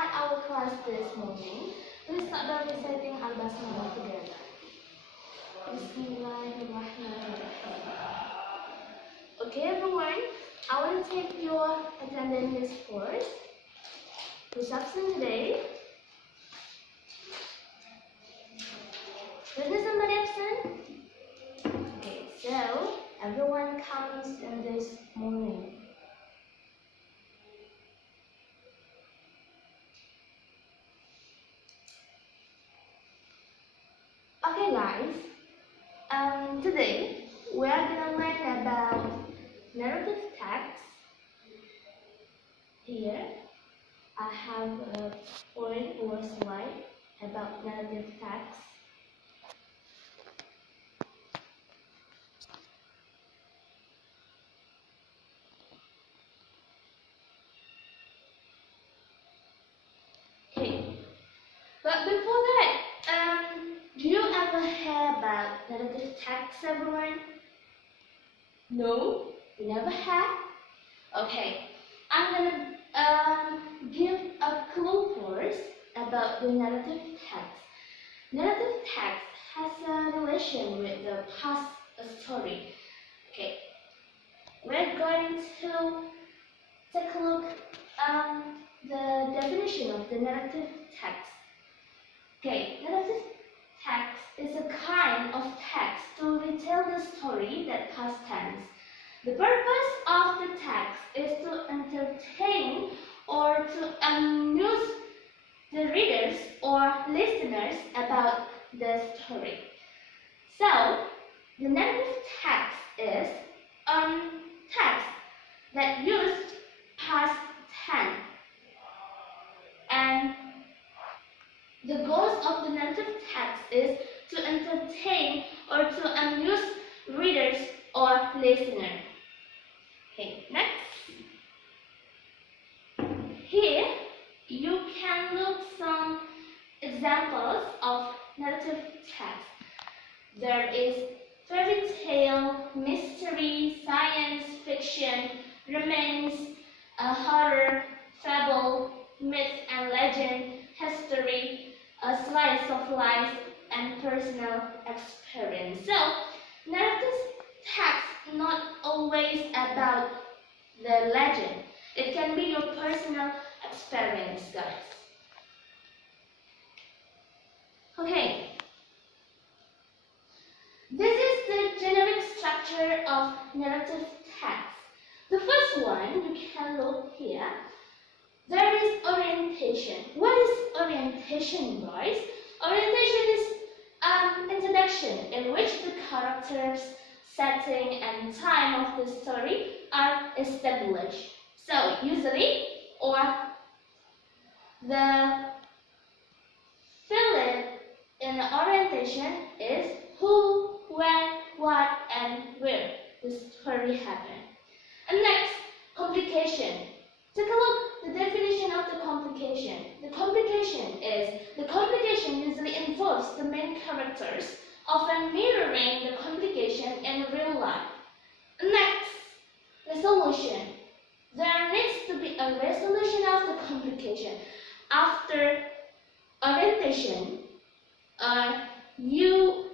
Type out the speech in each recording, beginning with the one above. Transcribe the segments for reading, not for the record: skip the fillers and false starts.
start our class this morning, let's start by reciting our basmalah together. Bismillahirrahmanirrahim. Okay, everyone, I will take your attendance list first. Who's absent today? Is there somebody absent? Okay, so everyone comes in this morning. Okay, guys. Today we are gonna learn about narrative text. Here, I have a point or slide about narrative text. Okay, but before that, do you ever hear about narrative text, everyone? No, you never have? Okay, I'm gonna give a clue first about the narrative text. Narrative text has a relation with the past story. Okay, we're going to take a look at the definition of the narrative text. Okay, narrative text is a kind of text to retell the story that past tense. The purpose of the text is to entertain or to amuse the readers or listeners about the story. So, the narrative text is text that used past tense. And the goals of the narrative text is to entertain or to amuse readers or listeners. Okay, next. Here you can look some examples of narrative text. There is fairy tale, mystery, science fiction, romance, horror, fable, myth and legend, history, a slice of life, and personal experience. So, narrative text not always about the legend. It can be your personal experience, guys. Okay. This is the generic structure of narrative text. The first one, you can look here. There is orientation. What is orientation, guys? Orientation is an introduction in which the characters, setting, and time of the story are established. So, usually, or the fill-in in orientation is who, when, what, and where the story happened. And next, complication. Take a look at the definition of the complication. The complication usually involves the main characters, often mirroring the complication in real life. Next, resolution. There needs to be a resolution of the complication. After orientation, you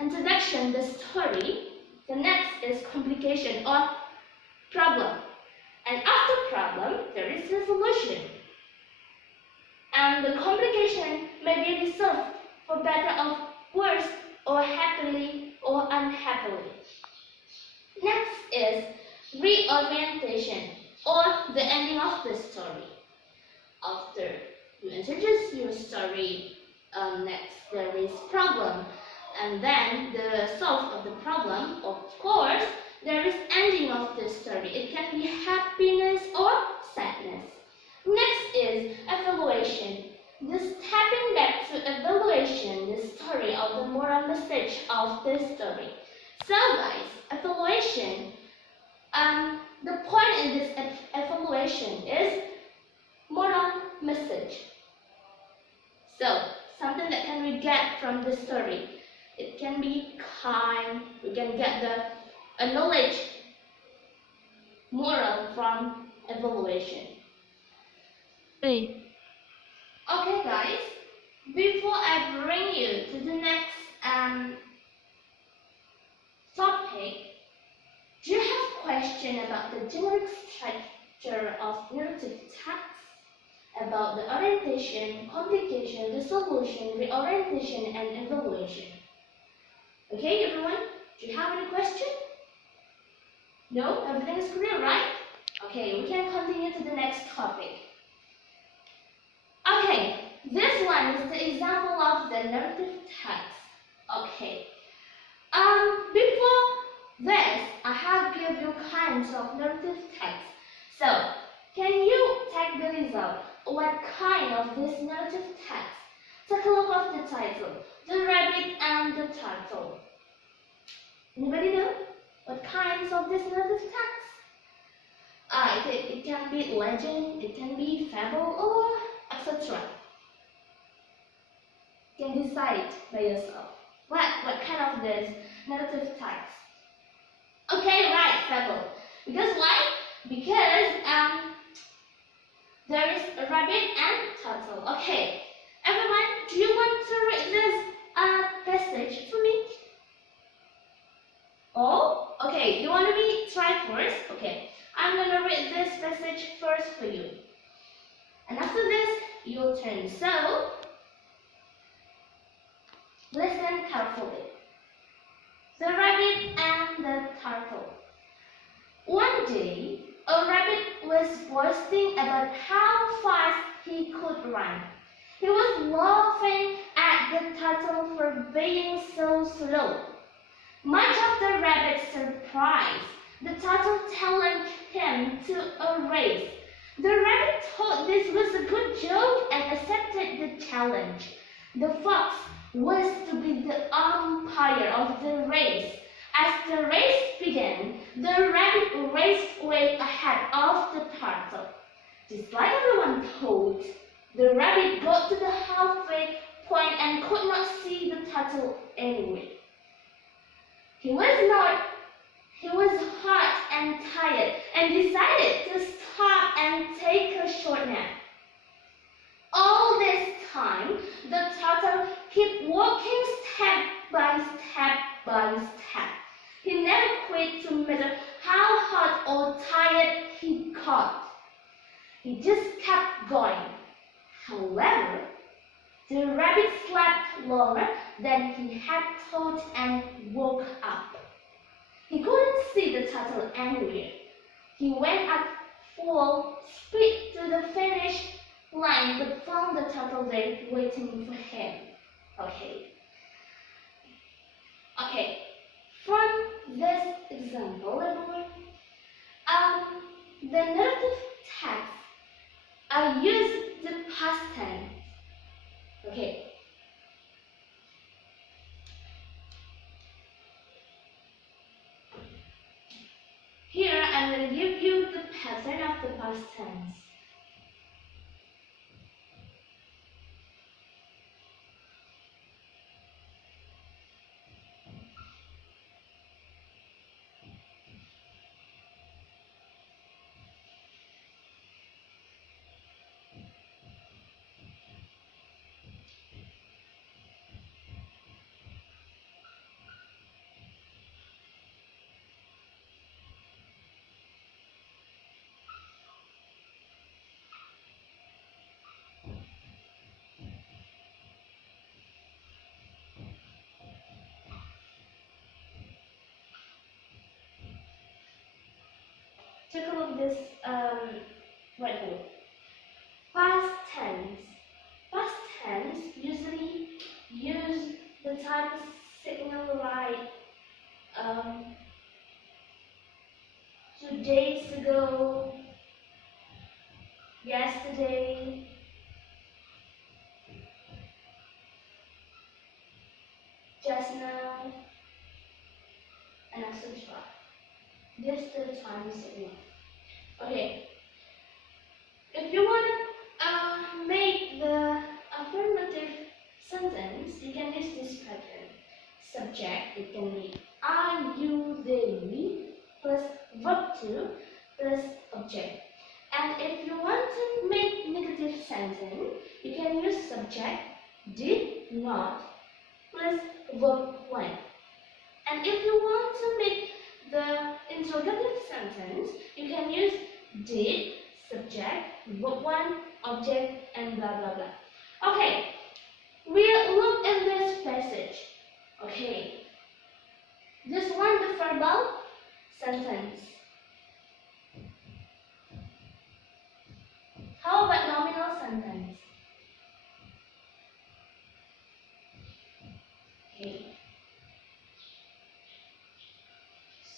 introduction the story. The next is complication or problem. And after problem, there is resolution. And the complication may be resolved for better or worse, or happily or unhappily. Next is reorientation, or the ending of the story. After you introduce your story, next there is problem. And then the solve of the problem, of course, there is ending of the story. It can be happiness or sadness. Next is evaluation. This stepping back to evaluation, the story of the moral message of the story. So guys, evaluation, the point in this evaluation is moral message. So, something that can we get from the story. It can be kind, we can get the knowledge, moral from evaluation. 3. Okay, guys. Before I bring you to the next topic, do you have question about the generic structure of narrative text, about the orientation, complication, resolution, reorientation, and evaluation? Okay, everyone, do you have any question? No? Everything is clear, right? Okay, we can continue to the next topic. Okay, this one is the example of the narrative text. Okay. Before this, I have given you kinds of narrative text. So, can you take the result? What kind of this narrative text? Take a look at the title, the rabbit and the turtle. Anybody know what kinds of this narrative text? It can be legend, it can be fable, or etc. You can decide by yourself. What kind of this narrative text? Okay, right, fable. Because why? Because there is a rabbit and turtle. Okay, everyone, do you want to read this passage for me? Oh, okay. You want me to try first? Okay, I'm gonna read this passage first for you, and after this, your turn. So, listen carefully. The rabbit and the turtle. One day, a rabbit was boasting about how fast he could run. He was laughing at the turtle for being so slow. Much of the rabbit's surprise, the turtle challenged him to a race. The rabbit thought this was a good joke and accepted the challenge. The fox was to be the umpire of the race. As the race began, the rabbit raced way ahead of the turtle. Just like everyone thought, the rabbit got to the halfway point and could not see the turtle anywhere. He was hot and tired and decided to stop and take a short nap. All this time, the turtle kept walking step by step by step. He never quit to measure how hot or tired he got. He just kept going. However, the rabbit slept longer than he had thought and woke up. He couldn't see the turtle anywhere. He went at full speed to the finish line but found the turtle there waiting for him. Okay. From this example, everyone, the narrative text use the past tense. Okay. Here, I'm going to give you the pattern of the past tense. Take a look at this whiteboard. Past tense. Past tense usually use the time signal like 2 days ago, yesterday, just now, and etc. This is the time signal. Okay. If you want to make the affirmative sentence, you can use this pattern. Subject, it can be I, you, they, plus verb to, plus object. And if you want to make negative sentence, you can use subject did not plus verb 1. And if you want to make the interrogative sentence, you can use did, subject, verb 1, object, and blah blah blah. Okay, we'll look in this passage. Okay, this one, the verbal sentence. How about nominal sentence? Okay.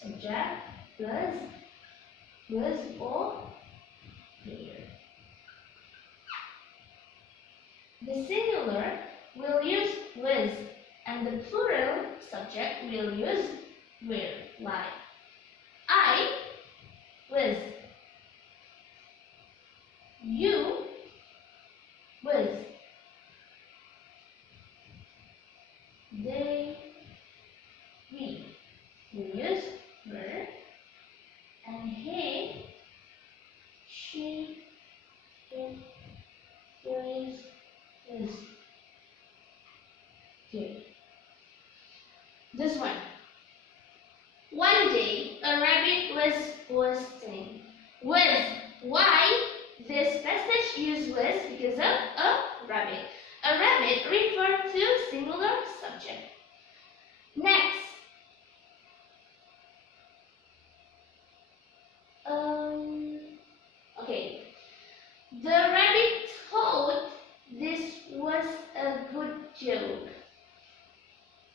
Subject plus or here. The singular will use with, and the plural subject will use will, like I with, you with, they, we will use were, and he, she, it, is, okay. This one. One day, a rabbit was saying, with. Why this passage used with? Because of a rabbit. A rabbit refers to singular subject. Next. Okay. The rabbit thought this was a good joke.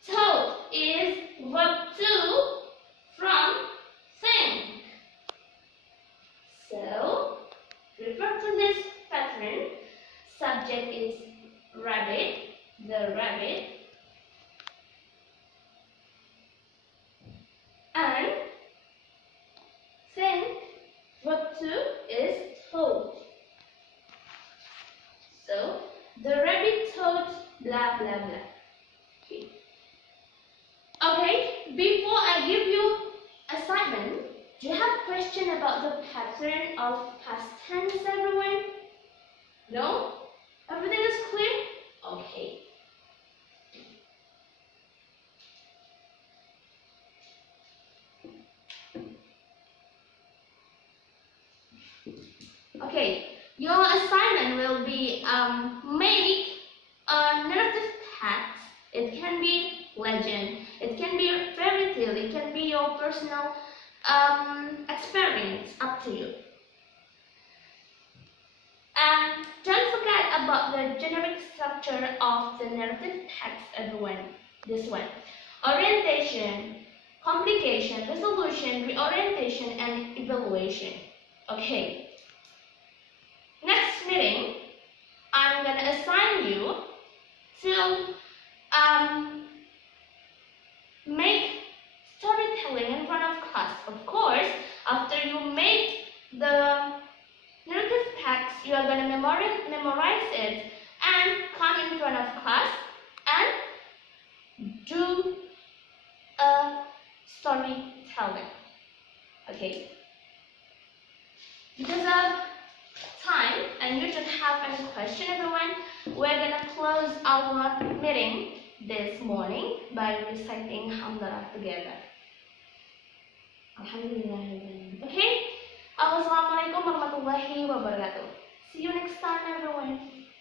Thought is verb 2 from think. So, refer to this pattern. Subject is rabbit, the rabbit. And think, verb 2 is thought. So, the rabbit thought blah blah blah. Okay. Okay, before I give you assignment, do you have question about the pattern of past tense, everyone? No? Everything is clear? Okay. Okay, your assignment will be make a narrative text. It can be legend, it can be fairy tale, it can be your personal experience, up to you. And don't forget about the generic structure of the narrative text, everyone. This one. Orientation, complication, resolution, reorientation, and evaluation. Okay. Next meeting, I'm going to assign you to make storytelling in front of class. Of course, after you make the narrative text, you are going to memorize it and come in front of class and do a storytelling. Okay? Because of time, and you don't have any question, everyone, we're going to close our meeting this morning by reciting Hamdalah together. Alhamdulillah. Okay? Wassalamualaikum warahmatullahi wabarakatuh. See you next time, everyone.